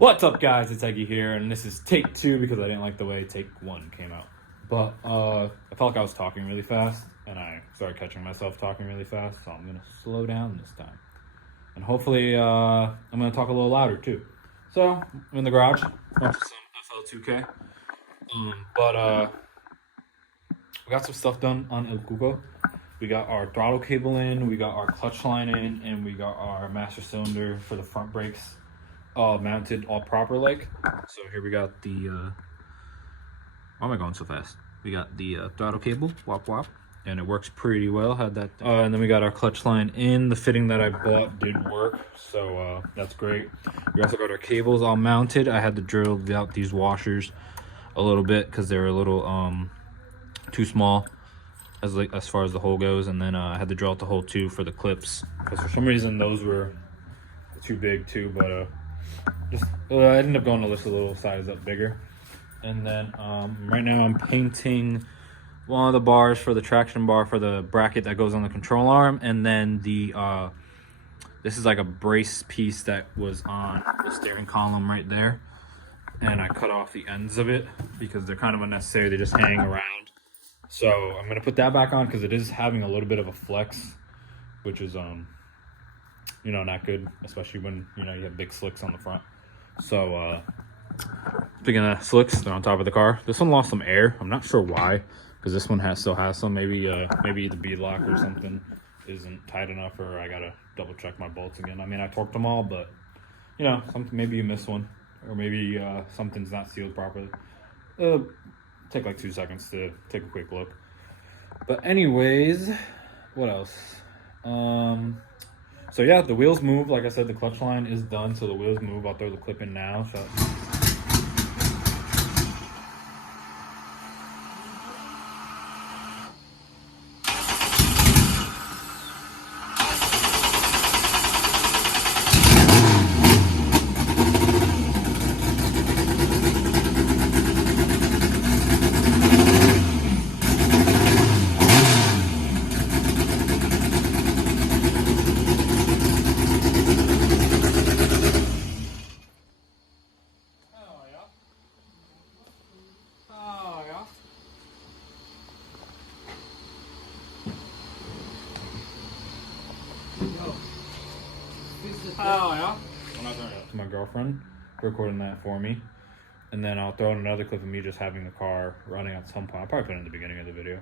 What's up, guys? It's Eggie here, and this is take 2 because I didn't like the way take 1 came out. But I felt like I was talking really fast, and I started catching myself talking really fast, so I'm going to slow down this time. And hopefully I'm going to talk a little louder too. So, I'm in the garage, watching some FL2K. But we got some stuff done on El Kuko. We got our throttle cable in, we got our clutch line in, and we got our master cylinder for the front brakes mounted all proper like. So here we got the why am I going so fast? We got the throttle cable, wop wop, and it works pretty well. Had that and then we got our clutch line in. The fitting that I bought did work, so that's great. We also got our cables all mounted. I had to drill out these washers a little bit because they were a little too small as far as the hole goes, and then I had to drill out the hole too for the clips because for some reason those were too big too, but I ended up going to lift a little size up bigger. And then right now I'm painting one of the bars for the traction bar for the bracket that goes on the control arm, and then the this is like a brace piece that was on the steering column right there, and I cut off the ends of it because they're kind of unnecessary. They just hang around. So I'm gonna put that back on because it is having a little bit of a flex, which is you know, not good, especially when you have big slicks on the front. So speaking of slicks, they're on top of the car. This one lost some air. I'm not sure why, because this one still has some. Maybe the bead lock or something isn't tight enough, or I gotta double check my bolts again. I mean, I torqued them all, but you know, maybe you miss one, or maybe something's not sealed properly. Take like 2 seconds to take a quick look. But anyways, what else? So yeah, the wheels move. Like I said, the clutch line is done, so the wheels move. I'll throw the clip in now. So to my girlfriend recording that for me, and then I'll throw in another clip of me just having the car running at some point. I'll probably put it in the beginning of the video,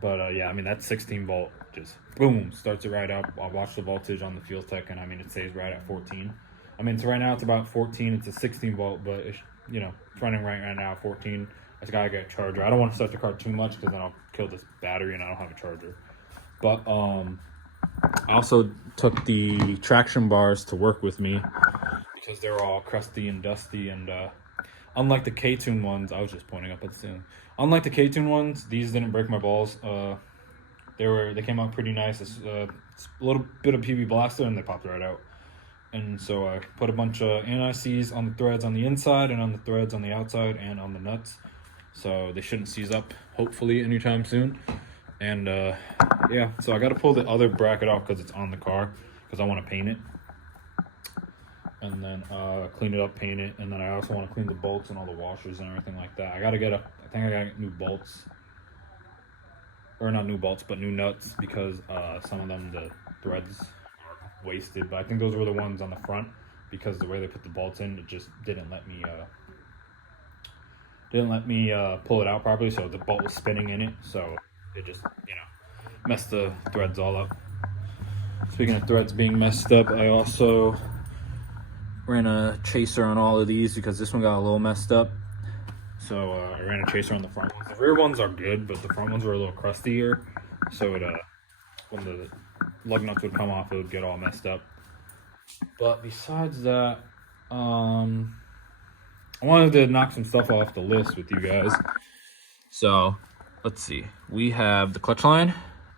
but yeah, I mean, that 16 volt just boom starts it right up. I'll watch the voltage on the fuel tech, and I mean, it stays right at 14. I mean, so right now it's about 14. It's a 16 volt, but it's, you know, it's running right now at 14. I just gotta get a charger. I don't want to start the car too much because then I'll kill this battery and I don't have a charger. But I also took the traction bars to work with me because they were all crusty and dusty, and unlike the K-Tune ones, I was just pointing up at the ceiling. Unlike the K-Tune ones, these didn't break my balls. They came out pretty nice. It's a little bit of PB Blaster and they popped right out. And so I put a bunch of anti-seize on the threads on the inside and on the threads on the outside and on the nuts. So they shouldn't seize up, hopefully, anytime soon. And yeah, so I got to pull the other bracket off because it's on the car because I want to paint it. And then clean it up, paint it. And then I also want to clean the bolts and all the washers and everything like that. I think I got to get new bolts. Or not new bolts, but new nuts because some of them, the threads are wasted. But I think those were the ones on the front because the way they put the bolts in, it just didn't let me pull it out properly. So the bolt was spinning in it. So it just, messed the threads all up. Speaking of threads being messed up, I also ran a chaser on all of these because this one got a little messed up. So I ran a chaser on the front ones. The rear ones are good, but the front ones were a little crustier. So it when the lug nuts would come off, it would get all messed up. But besides that, I wanted to knock some stuff off the list with you guys. So let's see. We have the clutch line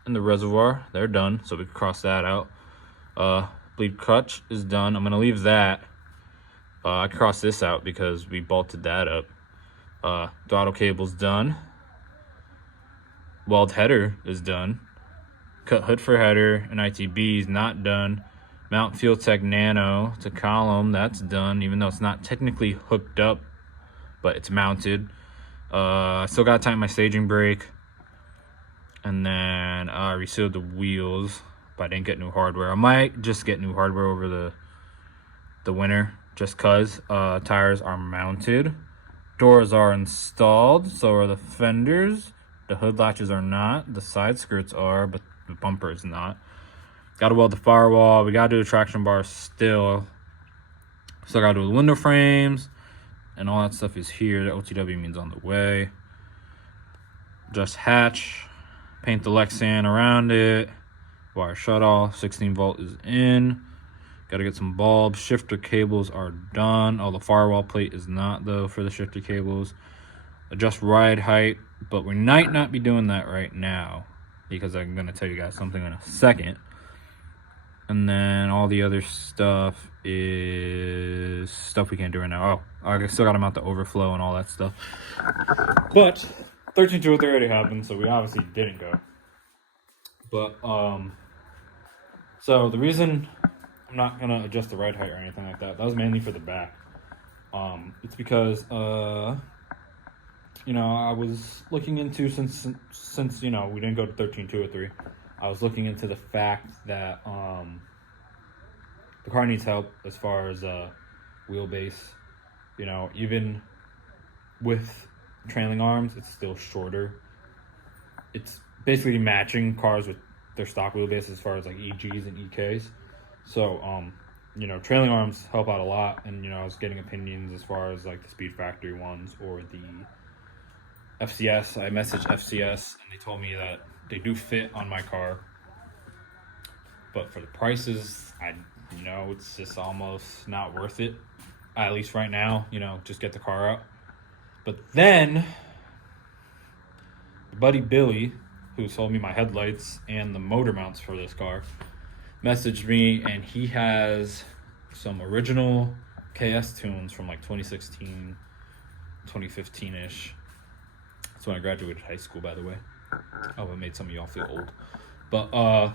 and the reservoir. They're done, so we can cross that out. Bleed clutch is done. I'm gonna leave that. I crossed this out because we bolted that up. Throttle cable's done. Weld header is done. Cut hood for header and ITB is not done. Mount Fuel Tech Nano to column, that's done, even though it's not technically hooked up, but it's mounted. I still gotta tighten my staging brake. And then I resealed the wheels, but I didn't get new hardware. I might just get new hardware over the winter, just cause. Tires are mounted. Doors are installed, so are the fenders. The hood latches are not. The side skirts are, but the bumper is not. Gotta weld the firewall. We gotta do the traction bar still. Still gotta do the window frames. And all that stuff is here. The OTW means on the way. Just hatch. Paint the Lexan around it. Wire shut off. 16 volt is in. Gotta get some bulbs. Shifter cables are done. Oh, the firewall plate is not, though, for the shifter cables. Adjust ride height, but we might not be doing that right now because I'm gonna tell you guys something in a second. And then all the other stuff is stuff we can't do right now. Oh, I still gotta mount the overflow and all that stuff. But 13.203 already happened, so we obviously didn't go. But so the reason I'm not gonna adjust the ride height or anything like that. That was mainly for the back. It's because I was looking into since we didn't go to 13.203. I was looking into the fact that the car needs help as far as wheelbase. Even with trailing arms, it's still shorter. It's basically matching cars with their stock wheelbase as far as like EGs and EKs. So, trailing arms help out a lot. And, I was getting opinions as far as like the Speed Factory ones or the FCS. I messaged FCS and they told me that they do fit on my car. But for the prices, it's just almost not worth it. At least right now, just get the car out. But then, my buddy Billy, who sold me my headlights and the motor mounts for this car, messaged me, and he has some original KS tunes from like 2016, 2015-ish. That's when I graduated high school, by the way. Oh, it made some of y'all feel old. But,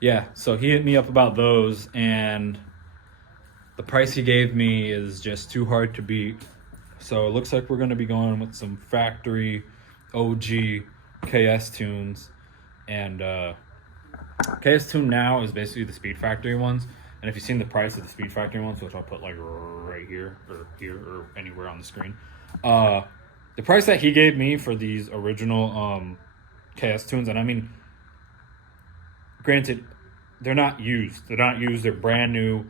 yeah, so he hit me up about those, and the price he gave me is just too hard to beat. So it looks like we're going to be going with some factory OG KS tunes. And KS Tune now is basically the Speed Factory ones. And if you've seen the price of the Speed Factory ones, which I'll put like right here or anywhere on the screen, the price that he gave me for these original KS tunes, and I mean, granted, they're not used. They're brand new,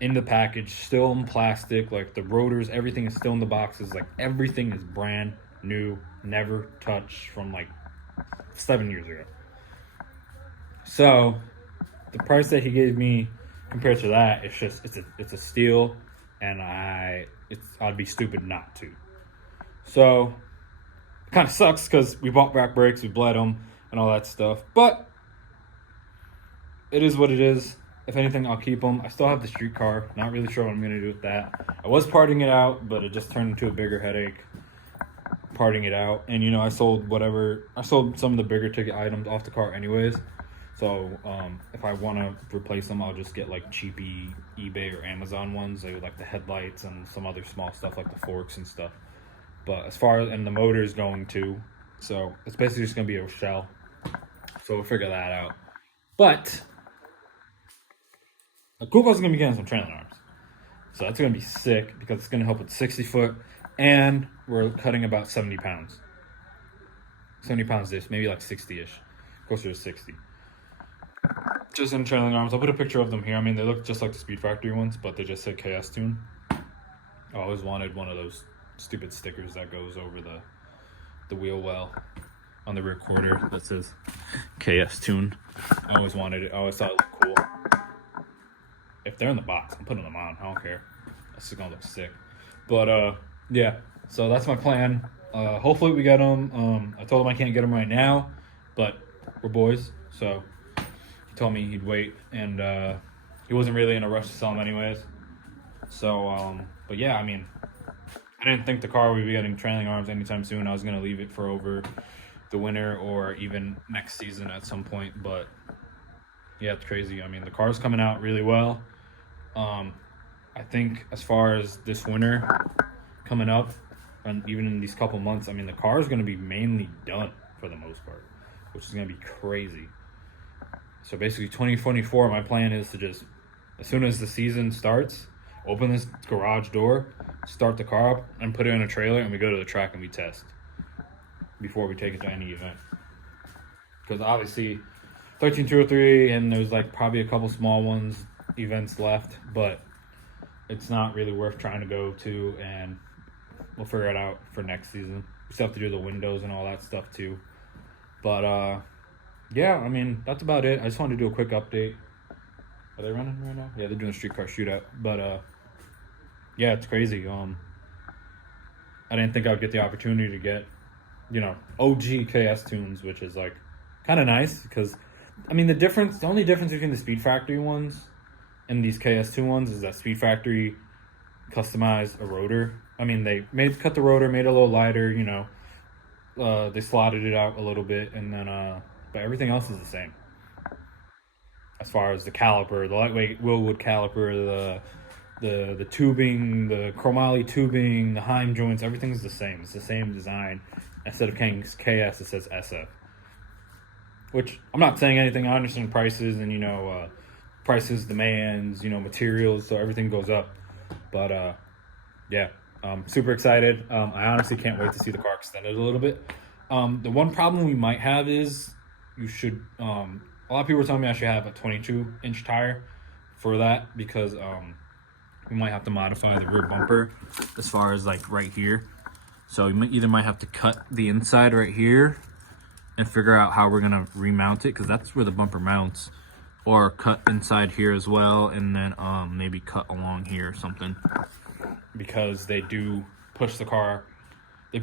in the package, still in plastic. Like the rotors, everything is still in the boxes. Like everything is brand new, never touched from like 7 years ago. So the price that he gave me compared to that, it's a steal, and I'd be stupid not to. So it kind of sucks because we bought back brakes, we bled them, and all that stuff. But it is what it is. If anything, I'll keep them. I still have the street car. Not really sure what I'm gonna do with that. I was parting it out, but it just turned into a bigger headache. Parting it out, and I sold some of the bigger ticket items off the car anyways. So if I want to replace them, I'll just get like cheapy eBay or Amazon ones, like the headlights and some other small stuff like the forks and stuff. But as far as, and the motor's going too, so it's basically just gonna be a shell. So we'll figure that out. But Kuko's gonna be getting some trailing arms, so that's gonna be sick because it's gonna help with 60-foot, and we're cutting about 70 pounds. 70 pounds-ish, maybe like 60-ish, closer to 60. Just in trailing arms. I'll put a picture of them here. I mean, they look just like the Speed Factory ones, but they just say KS Tune. I always wanted one of those stupid stickers that goes over the wheel well on the rear quarter that says KS Tune. I always wanted it. I always thought it looked cool. If they're in the box, I'm putting them on. I don't care. That's gonna look sick. But yeah. So that's my plan. Hopefully we get them. I told him I can't get them right now, but we're boys, so. Told me he'd wait, and he wasn't really in a rush to sell them anyways. So but yeah, I mean, I didn't think the car would be getting trailing arms anytime soon. I was gonna leave it for over the winter or even next season at some point. But yeah, it's crazy. I mean, the car's coming out really well. I think as far as this winter coming up, and even in these couple months, I mean, the car is gonna be mainly done for the most part, which is gonna be crazy. So basically 2024, my plan is to just, as soon as the season starts, open this garage door, start the car up, and put it in a trailer, and we go to the track and we test before we take it to any event. Because obviously, 13203, and there's like probably a couple small events left, but it's not really worth trying to go to, and we'll figure it out for next season. We still have to do the windows and all that stuff too. But yeah, I mean, that's about it. I just wanted to do a quick update. Are they running right now? Yeah, they're doing a street car shootout. But yeah, it's crazy. I didn't think I would get the opportunity to get, OG KS tunes, which is like kind of nice because, I mean, the only difference between the Speed Factory ones and these KS2 ones is that Speed Factory customized a rotor. I mean, they cut the rotor, made it a little lighter, they slotted it out a little bit, and then but everything else is the same. As far as the caliper, the lightweight Willwood caliper, the tubing, the chromoly tubing, the Heim joints, everything's the same. It's the same design. Instead of KS, it says SF. Which, I'm not saying anything. I understand prices and, prices, demands, materials, so everything goes up. But, yeah, I'm super excited. I honestly can't wait to see the car extended a little bit. The one problem we might have is you should, a lot of people are telling me I should have a 22-inch tire for that because we might have to modify the rear bumper as far as like right here. So you either might have to cut the inside right here and figure out how we're gonna remount it, because that's where the bumper mounts, or cut inside here as well, and then maybe cut along here or something, because they do push the car. They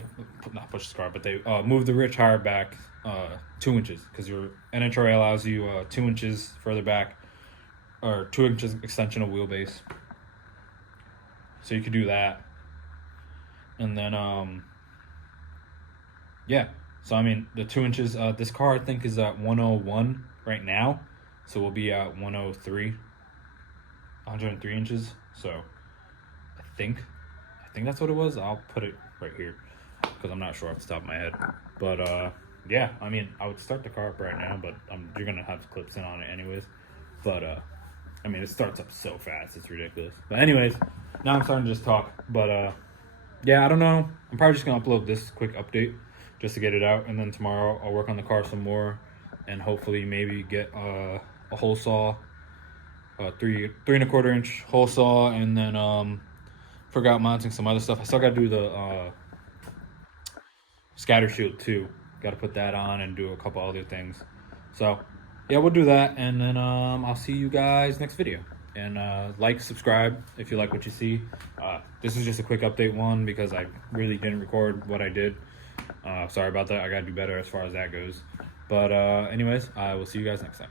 not push the car, but they move the rear tire back 2 inches, because your NHRA allows you 2 inches further back, or 2 inches extension of wheelbase. So you could do that, and then yeah. So I mean, the 2 inches. This car I think is at 101 right now, so we'll be at 103, 103 inches. So I think that's what it was. I'll put it right here, because I'm not sure off the top of my head. But yeah, I mean, I would start the car up right now, but you're gonna have clips in on it anyways. But I mean, it starts up so fast, it's ridiculous. But anyways, now I'm starting to just talk. But yeah, I don't know. I'm probably just gonna upload this quick update just to get it out, and then tomorrow I'll work on the car some more, and hopefully maybe get a hole saw, 3 1/4 inch hole saw, and then figure out mounting some other stuff. I still gotta do the scatter shield too. Got to put that on and do a couple other things. So yeah, we'll do that, and then I'll see you guys next video. And like, subscribe if you like what you see. This is just a quick update one because I really didn't record what I did. Sorry about that. I gotta do better as far as that goes. But anyways, I will see you guys next time.